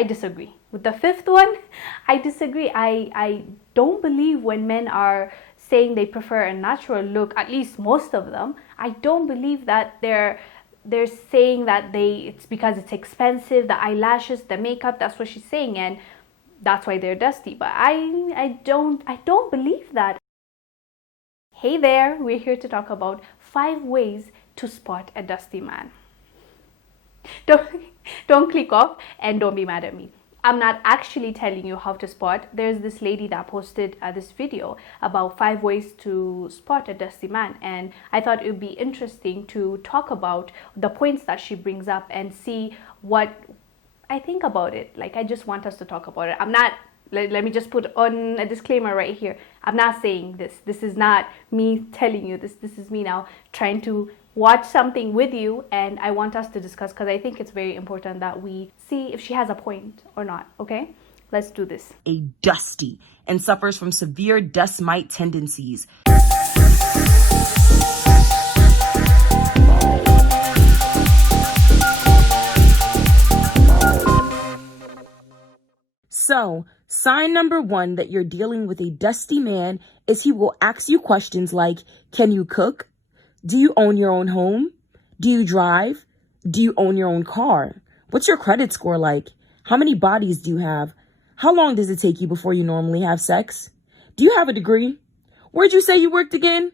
I disagree. With the fifth one, I disagree. I don't believe when men are saying they prefer a natural look, at least most of them, I don't believe that they're saying that it's because it's expensive, the eyelashes, the makeup, that's what she's saying, and that's why they're dusty. But I don't believe that. Hey there, we're here to talk about 5 ways to spot a dusty man. Don't click off and don't be mad at me. I'm not actually telling you how to spot. There's this lady that posted this video about 5 ways to spot a dusty man, and I thought it would be interesting to talk about the points that she brings up and see what I think about it. Like, I just want us to talk about it. I'm not, let me just put on a disclaimer right here. I'm not saying this. This is not me telling you this. This is me now trying to watch something with you, and I want us to discuss, because I think it's very important that we see if she has a point or not. Okay, let's do this. A dusty and suffers from severe dust mite tendencies. So, sign number 1 that you're dealing with a dusty man is he will ask you questions like, can you cook? Do you own your own home? Do you drive? Do you own your own car? What's your credit score like? How many bodies do you have? How long does it take you before you normally have sex? Do you have a degree? Where'd you say you worked again?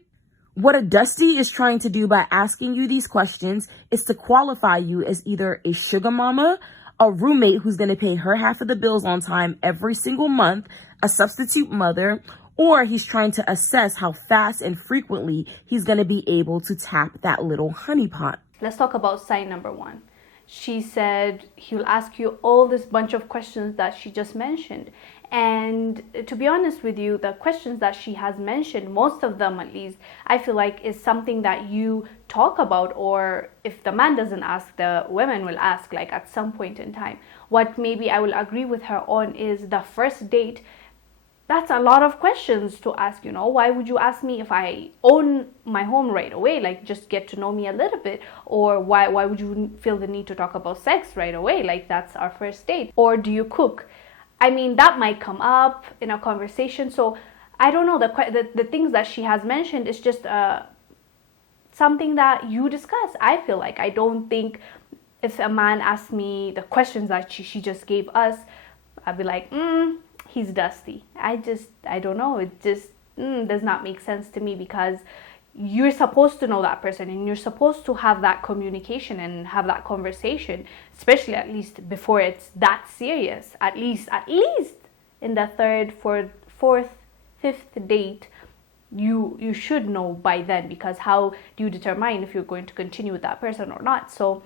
What a dusty is trying to do by asking you these questions is to qualify you as either a sugar mama, a roommate who's going to pay her half of the bills on time every single month, a substitute mother, or he's trying to assess how fast and frequently he's going to be able to tap that little honeypot. Let's talk about sign number 1. She said he'll ask you all this bunch of questions that she just mentioned. And to be honest with you, the questions that she has mentioned, most of them at least, I feel like is something that you talk about, or if the man doesn't ask, the women will ask, like at some point in time. What maybe I will agree with her on is the first date. That's a lot of questions to ask, you know. Why would you ask me if I own my home right away? Like, just get to know me a little bit. Or why would you feel the need to talk about sex right away? Like, that's our first date. Or do you cook? I mean, that might come up in a conversation. So I don't know, the things that she has mentioned is just something that you discuss. I feel like, I don't think if a man asked me the questions that she just gave us, I'd be like, he's dusty. I don't know. It just does not make sense to me, because you're supposed to know that person and you're supposed to have that communication and have that conversation, especially at least before it's that serious. At least in the 3rd, 4th, 5th date, you should know by then, because how do you determine if you're going to continue with that person or not? So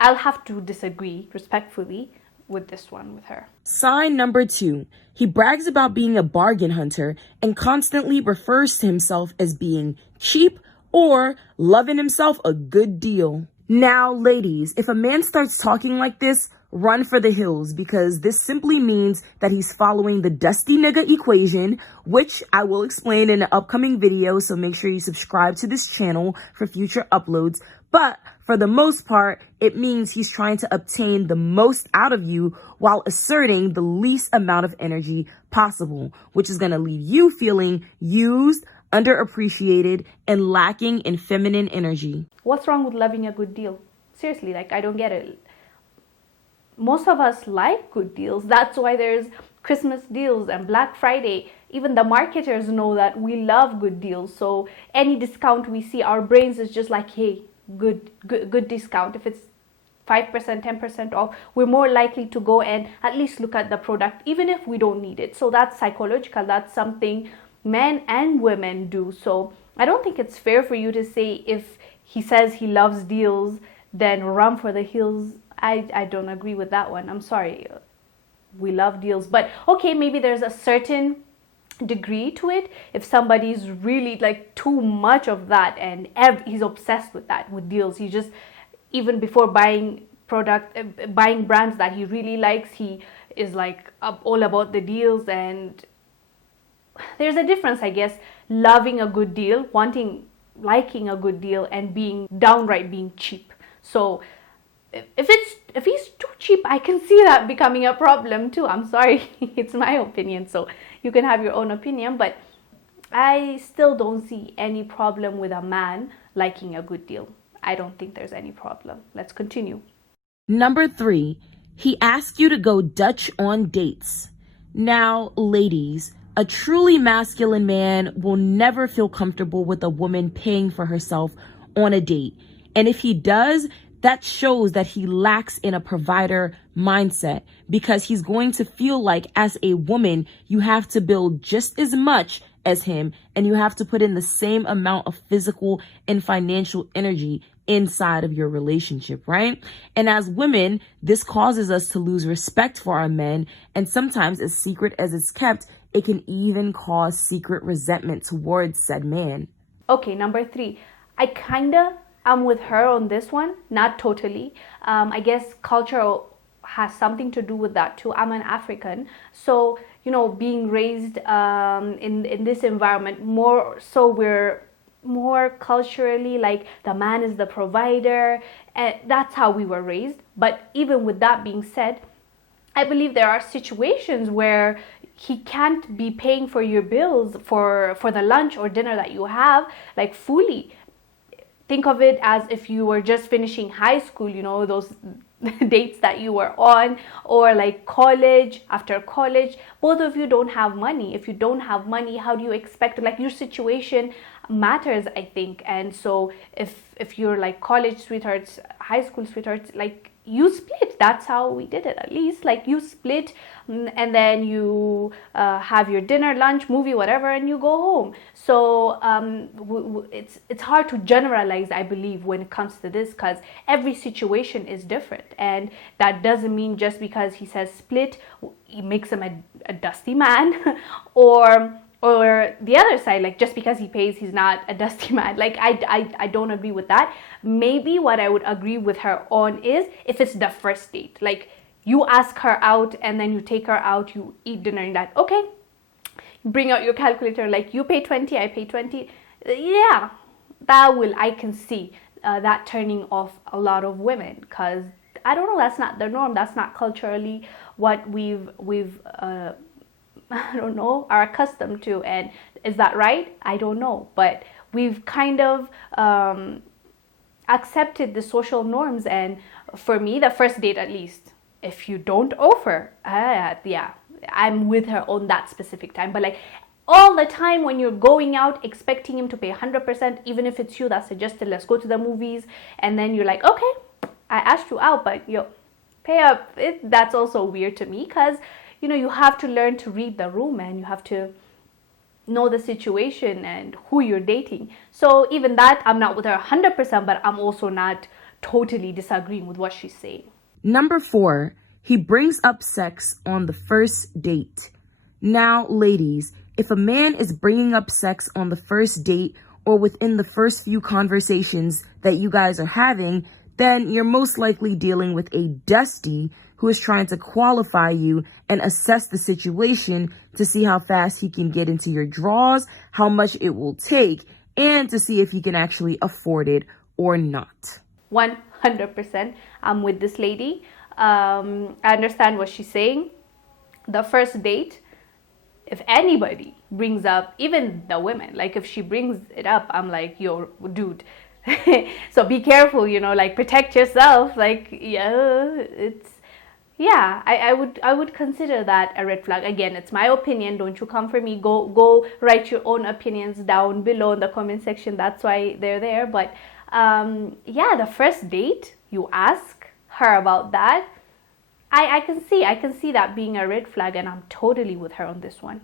I'll have to disagree respectfully with this one with her. Sign number 2. He brags about being a bargain hunter and constantly refers to himself as being cheap or loving himself a good deal. Now, ladies, if a man starts talking like this, run for the hills, because this simply means that he's following the dusty nigga equation, which I will explain in an upcoming video, so make sure you subscribe to this channel for future uploads. But for the most part, it means he's trying to obtain the most out of you while asserting the least amount of energy possible, which is going to leave you feeling used, underappreciated, and lacking in feminine energy. What's wrong with loving a good deal? Seriously, like, I don't get it. Most of us like good deals. That's why there's Christmas deals and Black Friday. Even the marketers know that we love good deals. So any discount we see, our brains is just like, hey, good discount. If it's 5%, 10% off, we're more likely to go and at least look at the product, even if we don't need it. So that's psychological. That's something men and women do. So I don't think it's fair for you to say if he says he loves deals, then run for the hills. I don't agree with that one. I'm sorry. We love deals. But okay, maybe there's a certain degree to it. If somebody's really like too much of that and he's obsessed with that, with deals, he just, even before buying buying brands that he really likes, he is like all about the deals. And there's a difference, I guess, loving a good deal, liking a good deal, and being downright being cheap. So if he's too cheap, I can see that becoming a problem too. I'm sorry, it's my opinion, so you can have your own opinion, but I still don't see any problem with a man liking a good deal. I don't think there's any problem. Let's continue. Number 3, he asked you to go Dutch on dates. Now, ladies, a truly masculine man will never feel comfortable with a woman paying for herself on a date. And if he does, that shows that he lacks in a provider mindset, because he's going to feel like as a woman, you have to build just as much as him, and you have to put in the same amount of physical and financial energy inside of your relationship, right? And as women, this causes us to lose respect for our men, and sometimes, as secret as it's kept, it can even cause secret resentment towards said man. Okay, number 3. I'm with her on this one, not totally. I guess culture has something to do with that too. I'm an African, so being raised in this environment, more so we're more culturally like the man is the provider, and that's how we were raised. But even with that being said, I believe there are situations where he can't be paying for your bills for the lunch or dinner that you have, like fully. Think of it as if you were just finishing high school, those dates that you were on, or like college, after college, both of you don't have money. If you don't have money, how do you expect, like, your situation matters, I think. And so if you're like college sweethearts, high school sweethearts, like, you split. That's how we did it, at least. Like, you split, and then you have your dinner, lunch, movie, whatever, and you go home. So it's hard to generalize, I believe, when it comes to this, because every situation is different. And that doesn't mean just because he says split, it makes him a dusty man, or the other side, like, just because he pays, he's not a dusty man. Like, I don't agree with that. Maybe what I would agree with her on is if it's the first date, like, you ask her out and then you take her out, you eat dinner, and that, okay, bring out your calculator, like, you pay 20, I pay 20. Yeah, I can see that turning off a lot of women, because I don't know, that's not the norm. That's not culturally what we've I don't know, are accustomed to. And is that right? I don't know. But we've kind of accepted the social norms. And for me, the first date, at least, if you don't offer, yeah, I'm with her on that specific time. But like, all the time when you're going out expecting him to pay 100%, even if it's you that suggested, let's go to the movies, and then you're like, okay, I asked you out, but pay up. That's also weird to me, because you have to learn to read the room, and you have to know the situation and who you're dating. So even that, I'm not with her 100%, but I'm also not totally disagreeing with what she's saying. Number 4, he brings up sex on the first date. Now, ladies, if a man is bringing up sex on the first date or within the first few conversations that you guys are having, then you're most likely dealing with a dusty who is trying to qualify you and assess the situation to see how fast he can get into your drawers, how much it will take, and to see if he can actually afford it or not. 100%. I'm with this lady. I understand what she's saying. The first date, if anybody brings up, even the women, like, if she brings it up, I'm like, yo, dude. So be careful, like, protect yourself. Like, I would consider that a red flag. Again, it's my opinion. Don't you come for me. Go write your own opinions down below in the comment section. That's why they're there. But the first date, you ask her about that. I can see that being a red flag, and I'm totally with her on this one.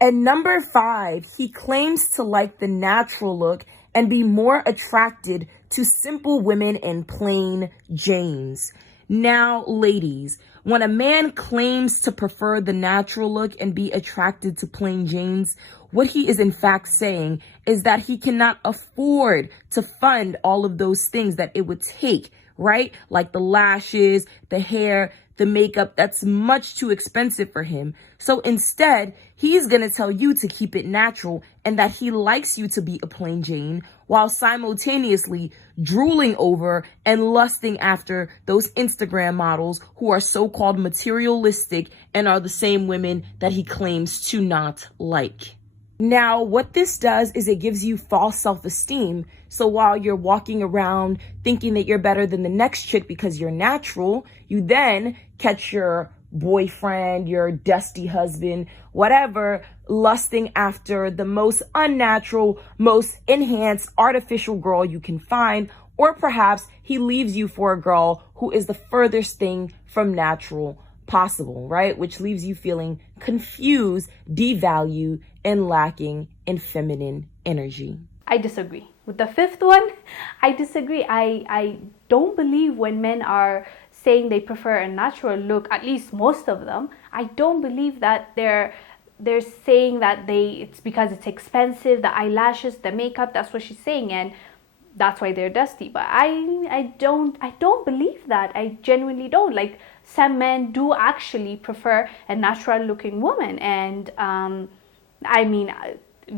And number 5, he claims to like the natural look and be more attracted to simple women and plain Janes. Now, ladies, when a man claims to prefer the natural look and be attracted to plain Janes, what he is in fact saying is that he cannot afford to fund all of those things that it would take, right? Like the lashes, the hair, the makeup, that's much too expensive for him. So instead, he's going to tell you to keep it natural and that he likes you to be a plain Jane while simultaneously drooling over and lusting after those Instagram models who are so-called materialistic and are the same women that he claims to not like. Now, what this does is it gives you false self-esteem. So while you're walking around thinking that you're better than the next chick because you're natural, you then catch your boyfriend, your dusty husband, whatever, lusting after the most unnatural, most enhanced, artificial girl you can find. Or perhaps he leaves you for a girl who is the furthest thing from natural possible, right? Which leaves you feeling confused, devalued, and lacking in feminine energy. I disagree. With the fifth one, I disagree. I don't believe when men are saying they prefer a natural look, at least most of them, I don't believe that they're saying that it's because it's expensive, the eyelashes, the makeup, that's what she's saying, and that's why they're dusty. But I don't believe that. I genuinely don't. Like, some men do actually prefer a natural looking woman, and I mean,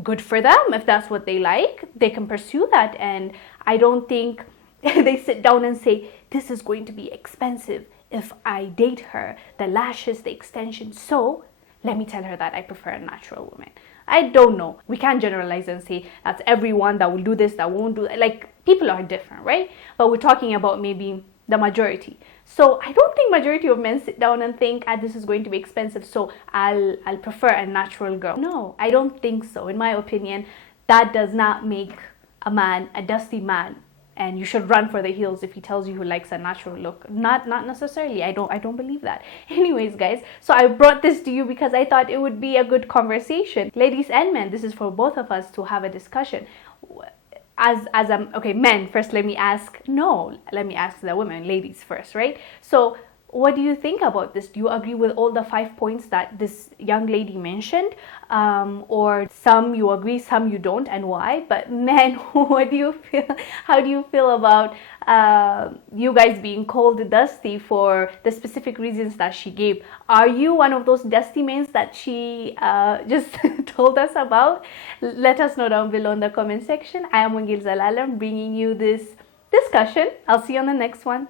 good for them. If that's what they like, they can pursue that. And I don't think they sit down and say, this is going to be expensive if I date her, the lashes, the extensions, so let me tell her that I prefer a natural woman. I don't know. We can't generalize and say that's everyone that will do this, that won't do that. Like, people are different, right? But we're talking about maybe the majority. So I don't think majority of men sit down and think, this is going to be expensive, so I'll prefer a natural girl. No, I don't think so. In my opinion, that does not make a man a dusty man, and you should run for the hills if he tells you he likes a natural look. Not necessarily. I don't believe that. Anyways, guys, so I brought this to you because I thought it would be a good conversation. Ladies and men, this is for both of us to have a discussion. Okay, men first, let me ask the women, ladies first, right? So what do you think about this? Do you agree with all the 5 points that this young lady mentioned? Or some you agree, some you don't, and why? But men, what do you feel? How do you feel about you guys being called dusty for the specific reasons that she gave? Are you one of those dusty men that she just told us about? Let us know down below in the comment section. I am Wongel Zelalem, bringing you this discussion. I'll see you on the next one.